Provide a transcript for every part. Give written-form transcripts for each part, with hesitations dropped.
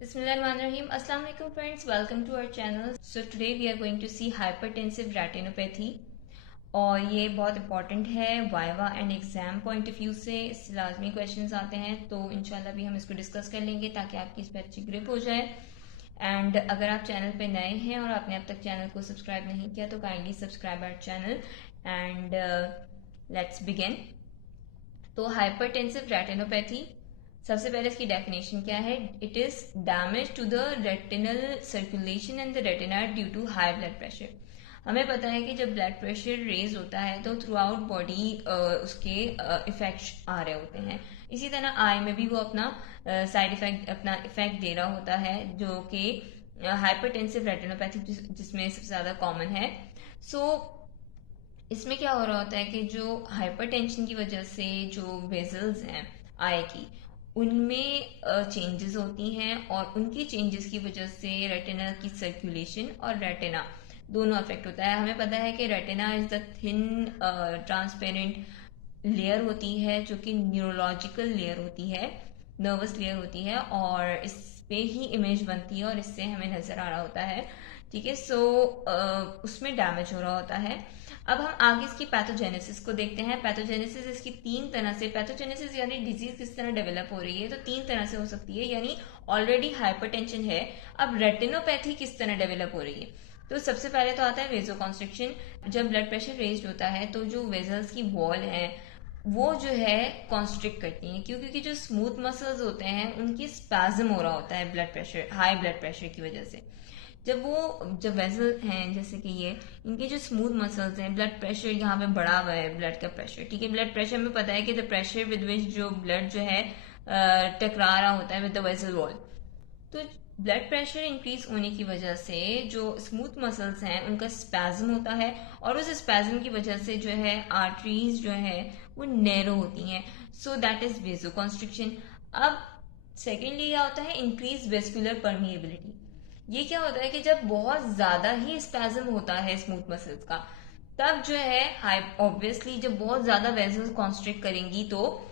Bismillahirrahmanirrahim. Assalamu alaikum friends. Welcome to our channel. So today we are going to see hypertensive retinopathy और ये बहुत important है viva and exam point of view से। इससे लाजमी questions आते हैं तो इंशाल्लाह भी हम इसको डिस्कस कर लेंगे ताकि आपकी इस पर अच्छी ग्रिप हो जाए। एंड अगर आप चैनल पे नए हैं और आपने अब तक चैनल को सब्सक्राइब नहीं किया तो kindly subscribe our channel and let's begin. तो हाइपरटेंसिव रेटिनोपैथी, सबसे पहले इसकी डेफिनेशन क्या है? It is damage to the retinal circulation and the retina due to high blood pressure. हमें पता है कि जब ब्लड प्रेशर रेज होता है तो थ्रू आउट बॉडी उसके इफेक्ट आ रहे होते हैं। इसी तरह आई में भी वो अपना साइड इफेक्ट अपना इफेक्ट दे रहा होता है, जो कि हाइपरटेंसिव रेटिनोपैथी जिसमें सबसे ज्यादा कॉमन है। सो इसमें क्या हो रहा होता है कि जो हाइपरटेंशन की वजह से जो वेजल्स हैं आई की, उनमें चेंजेस होती हैं और उनकी चेंजेस की वजह से रेटिना की सर्कुलेशन और रेटिना दोनों अफेक्ट होता है। हमें पता है कि retina is the thin transparent layer होती है जो कि न्यूरोलॉजिकल लेयर होती है, नर्वस लेयर होती है, और इस पे ही इमेज बनती है और इससे हमें नजर आ रहा होता है। ठीक है, सो उसमें डैमेज हो रहा होता है। अब हम आगे इसकी पैथोजेनेसिस को देखते हैं। पैथोजेनेसिस इसकी तीन तरह से, पैथोजेनेसिस यानी डिजीज किस तरह डेवलप हो रही है, तो तीन तरह से हो सकती है। यानी ऑलरेडी हाइपरटेंशन है, अब रेटिनोपैथी किस तरह डेवलप हो रही है। तो सबसे पहले तो आता है वेजोकॉन्स्ट्रिक्शन। जब ब्लड प्रेशर रेज्ड होता है तो जो वेजल्स की वॉल है वो जो है कॉन्स्ट्रिक्ट करती हैं, क्योंकि जो स्मूथ मसल्स होते हैं उनकी स्पैज्म हो रहा होता है blood pressure, high blood pressure की वजह से। जब वेसल हैं जैसे कि ये, इनके जो स्मूथ मसल्स हैं, ब्लड प्रेशर यहाँ पे बढ़ा हुआ है, ब्लड का प्रेशर। ठीक है, ब्लड प्रेशर में पता है कि द प्रेशर विद विच जो ब्लड जो है टकरा रहा होता है विद द वेसल वॉल। तो ब्लड प्रेशर इंक्रीज होने की वजह से जो स्मूथ मसल्स हैं उनका स्पैज्म होता है और उस स्पैज्म की वजह से जो है आर्टरीज जो है वो नैरो होती हैं। So that is vasoconstriction. अब सेकेंडली क्या होता है? Increase vascular permeability. ये क्या होता है कि जब बहुत ज्यादा ही स्पैज्म होता है स्मूथ मसल्स का, तब जो है ऑब्वियसली जब बहुत ज्यादा वेसल्स कॉन्स्ट्रिक्ट करेंगी तो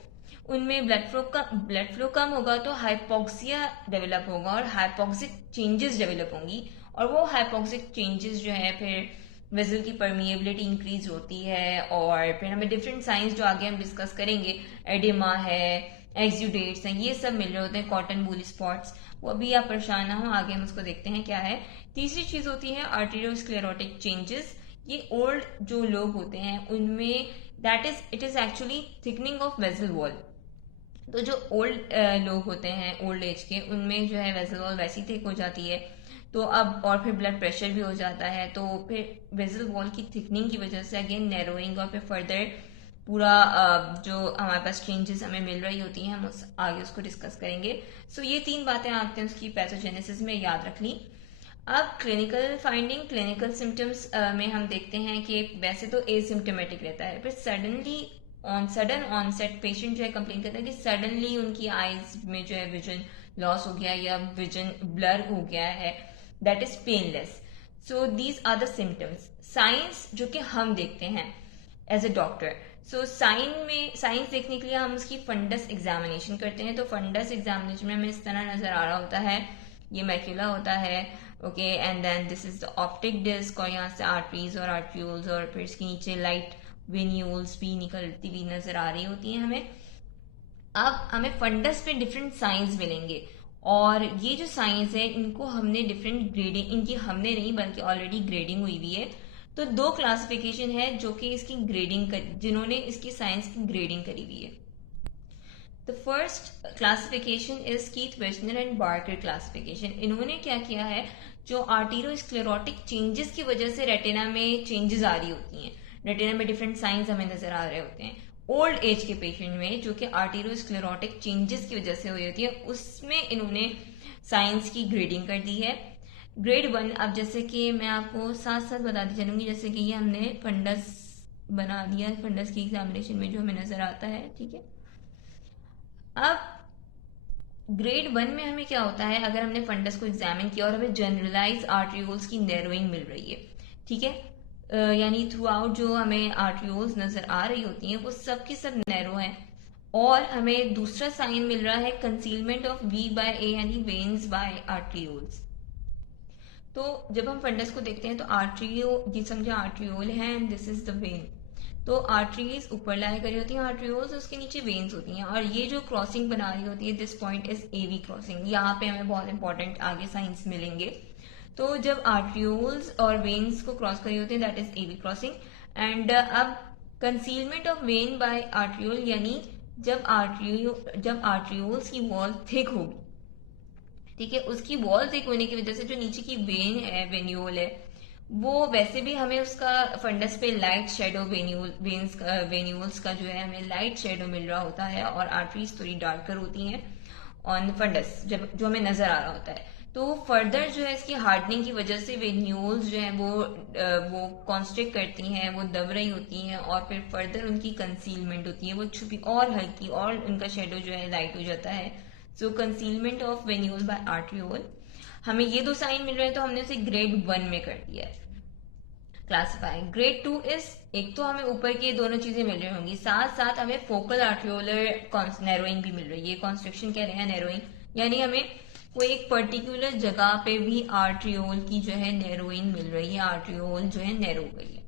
उनमें ब्लड फ्लो कम होगा, तो हाइपोक्सिया डेवलप होगा और हाइपोक्सिक चेंजेस डेवलप होंगी। और वो हाइपोक्सिक चेंजेस जो है फिर वेसल की परमिएबिलिटी इंक्रीज होती है और फिर हमें डिफरेंट साइंस जो आगे हम डिस्कस करेंगे, एडिमा है, एक्सुडेट्स हैं, ये सब मिल रहे होते हैं, कॉटन वूल स्पॉट्स। वो अभी आप परेशान ना हो, आगे हम उसको देखते हैं क्या है। तीसरी चीज होती है आर्टेरियोस्क्लेरोटिक चेंजेस। ये ओल्ड जो लोग होते हैं उनमें it is actually thickening of vessel wall. तो जो ओल्ड लोग होते हैं ओल्ड एज के, उनमें जो है वेसल वॉल वैसी थिक हो जाती है, तो अब और फिर ब्लड प्रेशर भी हो जाता है, तो फिर वेसल वॉल की थिकनिंग की वजह से अगेन नैरोइंग और फिर फर्दर पूरा जो हमारे पास चेंजेस हमें मिल रही होती हैं, हम आगे उसको डिस्कस करेंगे। सो ये तीन बातें आपने उसकी पैथोजेनेसिस में याद रख ली। अब क्लिनिकल फाइंडिंग, क्लिनिकल सिम्टम्स में हम देखते हैं कि वैसे तो एसिम्टोमेटिक रहता है, फिर सडन ऑनसेट पेशेंट जो है कंप्लेन करता है कि सडनली उनकी आईज में जो है विजन लॉस हो गया या विजन ब्लर हो गया है, that is painless. So these are the symptoms. Signs जो कि हम देखते हैं as a doctor, so signs देखने के लिए हम उसकी फंडस एग्जामिनेशन करते हैं। तो फंडस एग्जामिनेशन में हमें इस तरह नजर आ रहा होता है, ये मैक्यूला होता है, okay, and then this is the optic disc, और यहाँ से आर्टरीज और आर्ट्रियोल्स, और फिर इसके नीचे लाइट वेन्यूल्स भी निकलती हुई नजर आ रही होती हैं हमें। अब हमें फंडस पे डिफरेंट साइंस मिलेंगे और ये जो साइंस है इनको हमने डिफरेंट ग्रेडिंग, इनकी हमने नहीं बल्कि ऑलरेडी ग्रेडिंग हुई हुई है। तो दो क्लासिफिकेशन है जो कि इसकी ग्रेडिंग जिन्होंने इसकी साइंस की ग्रेडिंग करी हुई है। The first classification is Keith Wagener and Barker classification. इन्होंने क्या किया है, जो आर्टेरियोस्क्लेरोटिक चेंजेस की वजह से रेटिना में चेंजेस आ रही होती हैं, रेटिना में डिफरेंट साइंस हमें नजर आ रहे होते हैं ओल्ड एज के पेशेंट में, जो कि आर्टेरियोस्क्लेरोटिक चेंजेस की वजह से हुई होती है, उसमें इन्होंने साइंस की ग्रेडिंग कर दी है। ग्रेड 1, अब जैसे कि मैं आपको साथ साथ बताती चलूंगी, जैसे कि ये हमने फंडस बना दिया, फंडस की एग्जामिनेशन में जो हमें नजर आता है। ठीक है, अब ग्रेड 1 में हमें क्या होता है, अगर हमने फंडस को एग्जामिन किया और हमें जनरलाइज आर्ट्रियोल्स की नैरोइंग मिल रही है, ठीक है, यानी थ्रू आउट जो हमें आर्ट्रियोल्स नजर आ रही होती हैं वो सब की सब नैरो हैं और हमें दूसरा साइन मिल रहा है कंसीलमेंट ऑफ वी बाय ए यानी वेन्स बाय आर्ट्रियोल्स। तो जब हम फंडस को देखते हैं तो आर्ट्रियो, ये समझे आर्ट्रियोल है and this is the when. तो आर्टरीज ऊपर लाई करी होती हैं, आर्ट्रियोल्स उसके नीचे वेन्स होती हैं, और ये जो क्रॉसिंग बना रही होती है this point is AV crossing. यहाँ पे हमें बहुत इंपॉर्टेंट आगे साइंस मिलेंगे। तो जब आर्ट्रियोल्स और वेन्स को क्रॉस करी होती है that is AV crossing. And अब concealment of vein by arteriole यानी जब आर्ट्रियोल्स की वॉल थिक होगी, ठीक है, उसकी वॉल थिक होने की वजह से जो नीचे की वेन है, वेन्यूल है, वो वैसे भी हमें उसका फंडस पे लाइट शेडो वेन्यूल्स का जो है हमें लाइट शेडो मिल रहा होता है, और आर्टरीज थोड़ी डार्कर होती हैं ऑन फंडस जब जो हमें नजर आ रहा होता है। तो फर्दर जो है इसकी हार्डनिंग की वजह से वेन्यूल्स जो है वो कॉन्स्ट्रिक्ट करती हैं, वो दब रही होती हैं, और फिर फर्दर उनकी कंसीलमेंट होती है, वो छुपी और हल्की, और उनका शेडो जो है लाइट हो जाता है। So concealment of venule by arteriole, हमें ये दो साइन मिल रहे हैं तो हमने उसे ग्रेड 1 में कर दिया है क्लासिफाई। ग्रेड 2 इज, एक तो हमें ऊपर की दोनों चीजें मिल रही होंगी, साथ साथ हमें फोकल आर्ट्रियोलर नैरोइंग भी मिल रही है। ये कॉन्स्ट्रक्शन कह रहे हैं नैरोइंग, यानी हमें कोई एक पर्टिकुलर जगह पे भी आर्ट्रियोल की जो है नैरोइंग मिल रही है, आर्ट्रियोल जो है नैरो हो गई है।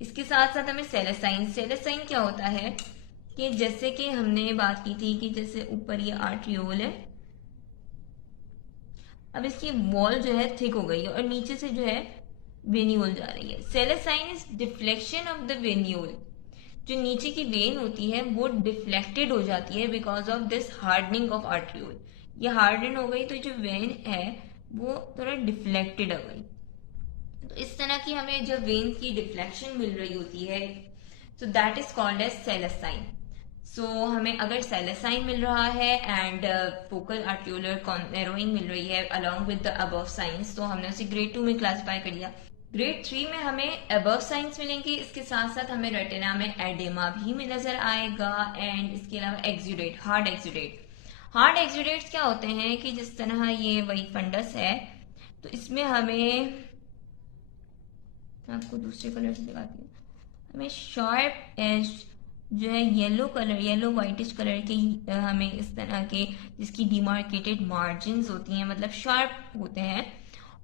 इसके साथ साथ हमें सेलेसाइन, सेलेसाइन क्या होता है कि जैसे कि हमने बात की थी कि जैसे ऊपर ये आर्ट्रियोल है, अब इसकी वॉल जो है थिक हो गई है और नीचे से जो है वेन्यूल जा रही है। Salus sign is deflection of the venule, जो नीचे की वेन होती है वो डिफ्लेक्टेड हो जाती है because of this hardening of arteriole. ये हार्डन हो गई तो जो वेन है वो थोड़ा डिफ्लेक्टेड हो गई। तो इस तरह की हमें जब वेन की डिफ्लेक्शन मिल रही होती है तो दैट इज कॉल्ड एज सेलेसाइन। सो हमें अगर सेलेसाइन मिल रहा है एंड फोकल आर्ट्रियोलर नैरोइंग मिल रही है along with the above science, तो हमने उसे ग्रेड 2 में क्लासिफाई कर लिया। ग्रेड 3 में हमें अबव साइंस मिलेंगे, इसके साथ साथ हमें रेटिना में एडेमा भी में नजर आएगा, एंड इसके अलावा exudate, hard exudate. Hard exudates क्या होते हैं कि जिस तरह ये वही फंडस है तो इसमें हमें, आपको दूसरे कलर से दिखाती हूँ, हमें शार्प एज जो है yellow colour, yellow whitish colour के हमें इस तरह के जिसकी डिमार्केटेड मार्जिन्स होती हैं, मतलब शार्प होते हैं,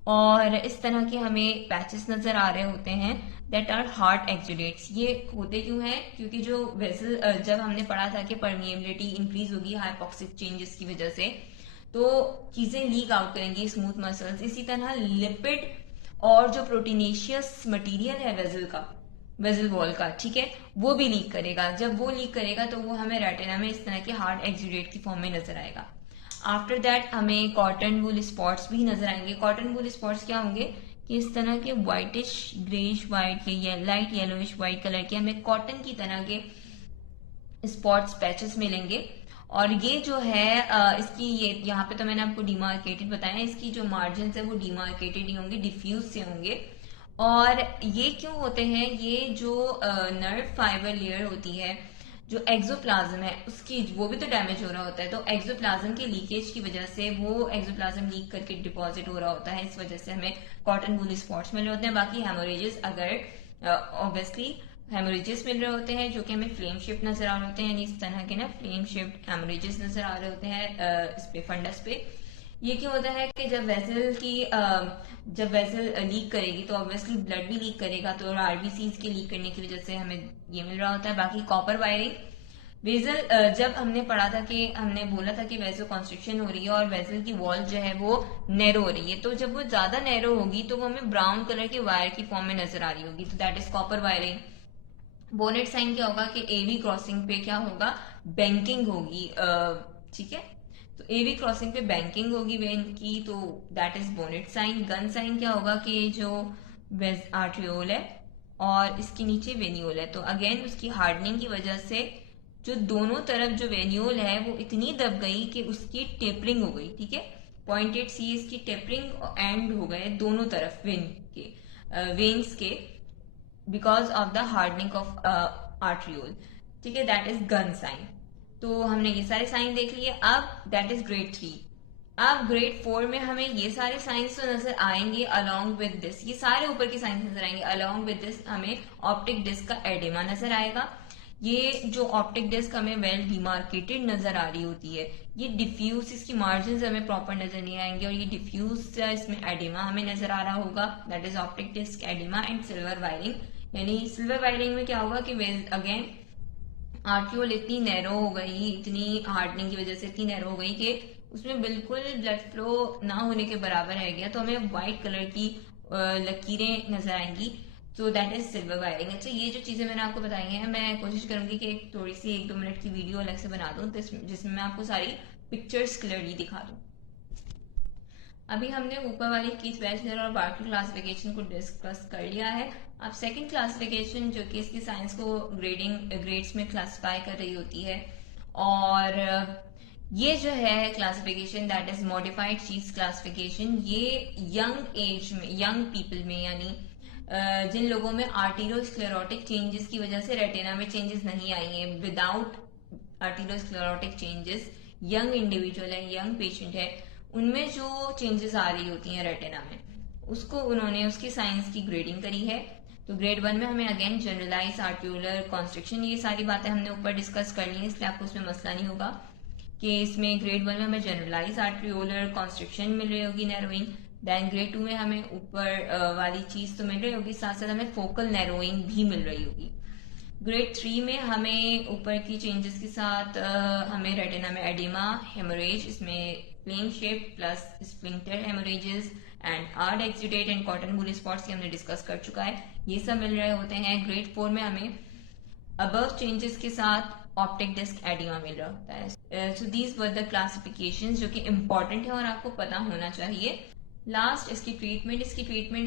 और इस तरह के हमें पैचेस नजर आ रहे होते हैं, दैट आर हार्ड एक्सुडेट्स। ये होते क्यों हैं? क्योंकि जो वेसल, जब हमने पढ़ा था कि परमिएबिलिटी इंक्रीज होगी हाइपोक्सिक चेंजेस की वजह से, तो चीजें लीक आउट करेंगी स्मूथ मसल्स। इसी तरह लिपिड और जो प्रोटीनेशियस मटेरियल है वेसल का, वेसल वॉल का, ठीक है, वो भी लीक करेगा। जब वो लीक करेगा तो वो हमें रेटिना में इस तरह के हार्ड एक्सुडेट की फॉर्म में नजर आएगा। आफ्टर दैट हमें कॉटन वूल स्पॉट्स भी नजर आएंगे। कॉटन वूल स्पॉट्स क्या होंगे कि इस तरह के व्हाइटिश ग्रेइश व्हाइट के लाइट येलोइश व्हाइट कलर के हमें कॉटन की तरह के स्पॉट्स पैचेस मिलेंगे। और ये जो है इसकी, ये यहाँ पे तो मैंने आपको डिमार्केटेड बताया, इसकी जो मार्जिन है वो डिमार्केटेड ही होंगे, डिफ्यूज से होंगे। और ये क्यों होते हैं? ये जो नर्व फाइबर लेयर होती है, जो एक्सोप्लाज्म है उसकी, वो भी तो डैमेज हो रहा होता है, तो एक्सोप्लाज्म के लीकेज की वजह से वो एक्सोप्लाज्म लीक करके डिपॉजिट हो रहा होता है, इस वजह से हमें कॉटन वूल स्पॉट्स मिल रहे होते हैं। बाकी हेमोरेजेस, अगर ऑब्वियसली हेमोरेजेस मिल रहे होते हैं जो कि हमें फ्लेम शिफ्ट नजर आ रहे होते हैं, यानी इस तरह के ना फ्लेम शिफ्ट हेमोरेजेस नजर आ रहे होते हैं इस पे फंडस पे। ये क्यों होता है कि जब वेसल लीक करेगी तो ऑब्वियसली ब्लड भी लीक करेगा, तो आरबीसीज के लीक करने की वजह से हमें ये मिल रहा होता है। बाकी कॉपर वायरिंग, वेजल, जब हमने पढ़ा था कि हमने बोला था कि वेजल कॉन्स्ट्रिक्शन हो रही है और वेजल की वॉल जो है वो नैरो हो रही है, तो जब वो ज्यादा नैरो होगी तो वो हमें ब्राउन कलर के वायर की फॉर्म में नजर आ रही होगी, तो that is copper wiring. Bonnet sign क्या होगा कि एवी क्रॉसिंग पे क्या होगा, बैंकिंग होगी, ठीक है, तो एवी क्रॉसिंग पे बैंकिंग होगी वेन की, तो that is bonnet sign. Gun sign क्या होगा कि जो आर्ट्रियोल है और इसके नीचे वेन्यूल है, तो अगेन उसकी हार्डनिंग की वजह से जो दोनों तरफ जो वेन्यूल है वो इतनी दब गई कि उसकी टेपरिंग हो गई, ठीक है, पॉइंटेड सी इसकी टेपरिंग एंड हो गए दोनों तरफ वेन्स के because of the hardening of arteriole, ठीक है, दैट इज गन साइन। तो हमने ये सारे साइन देख लिए। अब दैट इज ग्रेड 3। अब ग्रेड 4 में हमें ये सारे साइंस तो नजर आएंगे अलॉन्ग विद दिस, ये सारे ऊपर के साइंस नजर आएंगे। अलॉन्ग विद दिस हमें ऑप्टिक डिस्क का एडेमा नजर आएगा। ये जो ऑप्टिक डिस्क हमें वेल डिमार्केटेड नजर आ रही होती है, ये डिफ्यूज, इसकी मार्जिन हमें प्रॉपर नजर नहीं आएंगे, और ये डिफ्यूज इसमें एडिमा हमें नजर आ रहा होगा, that is optic disc oedema and silver wiring. यानी सिल्वर वायरिंग में क्या होगा कि अगेन आर्ट्रियोल इतनी नैरो हो गई, इतनी हार्डनिंग की वजह से इतनी नैरो हो गई कि उसमें बिल्कुल ब्लड फ्लो ना होने के बराबर रह गया, तो हमें व्हाइट कलर की लकीरें नजर आएंगी। सो दैट इज सिल्वर वायरिंग। अच्छा, ये जो चीजें मैंने आपको बताई हैं, मैं कोशिश करूंगी कि एक थोड़ी सी 1-2 मिनट की वीडियो अलग से बना दूं जिसमें मैं आपको सारी पिक्चर्स क्लियरली दिखा दूं। अभी हमने ऊपर वाली कीथ वेजनर और बार्कले क्लासिफिकेशन को डिस्कस कर लिया है। अब सेकंड क्लासिफिकेशन जो कि इसकी साइंस को ग्रेड्स में क्लासिफाई कर रही होती है, और ये जो है क्लासिफिकेशन दैट इज मॉडिफाइड चीज क्लासिफिकेशन, ये यंग एज में, यंग पीपल में, यानी जिन लोगों में आर्टीरियोस्क्लेरोटिक चेंजेस की वजह से रेटिना में चेंजेस नहीं आई हैं, विदाउट आर्टीरियोस्क्लेरोटिक चेंजेस, यंग इंडिविजुअल है, यंग पेशेंट है, उनमें जो चेंजेस आ रही होती हैं रेटिना में, उसको उन्होंने उसकी साइंस की ग्रेडिंग करी है। तो ग्रेड 1 में हमें अगेन जनरलाइज आर्टिकुलर कॉन्स्ट्रिक्शन, ये सारी बातें हमने ऊपर डिस्कस कर ली हैं, इसलिए आपको उसमें मसला नहीं होगा कि इसमें ग्रेड 1 में हमें जनरलाइज आर्टिकुलर कॉन्स्ट्रिक्शन मिल रही होगी, नैरोइंग। देन ग्रेड 2 में हमें ऊपर वाली चीज तो मिल रही होगी, साथ साथ हमें फोकल नैरोइंग भी मिल रही होगी। ग्रेड 3 में हमें ऊपर की चेंजेस के साथ हमें रेटिना में एडिमा, हेमोरेज, इसमें flame shape plus splinter haemorrhages and hard exudate and cotton wool spots की हमने डिस्कस कर चुका है, ये सब मिल रहे होते हैं। ग्रेड 4 में हमें अबव चेंजेस के साथ ऑप्टिक डिस्क एडिमा मिल रहा होता है। So these were the classifications जो कि इंपॉर्टेंट है और आपको पता होना चाहिए। लास्ट इसकी ट्रीटमेंट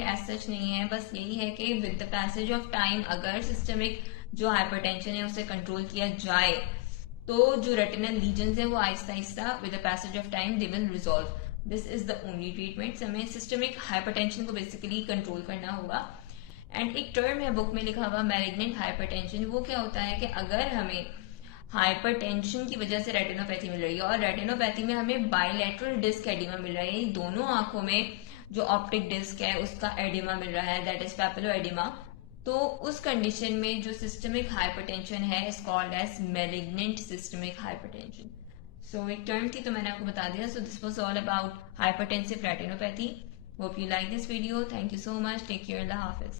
एज सच नहीं है, बस यही है कि with the passage of time अगर सिस्टमिक जो हाइपरटेंशन है उसे कंट्रोल किया जाए, तो जो रेटिनल लीजन्स है वो Aahista Aahista with the passage of time they will resolve. This is the only treatment. हमें सिस्टमिक हाइपरटेंशन को बेसिकली कंट्रोल करना होगा। एंड एक टर्म है बुक में लिखा हुआ मैलिग्नेंट हाइपरटेंशन। वो क्या होता है कि अगर हमें हाइपरटेंशन की वजह से रेटिनोपैथी मिल रही है, और रेटिनोपैथी में हमें बायलैटरल डिस्क एडिमा मिल रहा है, दोनों आंखों में जो ऑप्टिक डिस्क है उसका एडिमा मिल रहा है, दैट इज पैपिलो एडिमा, तो उस कंडीशन में जो सिस्टमिक हाइपरटेंशन है is called as malignant systemic hypertension. So एक टर्म थी तो मैंने आपको बता दिया। So this was all about hypertensive retinopathy. Hope you like this video. Thank you so much. Take care. अल्लाह हाफिज।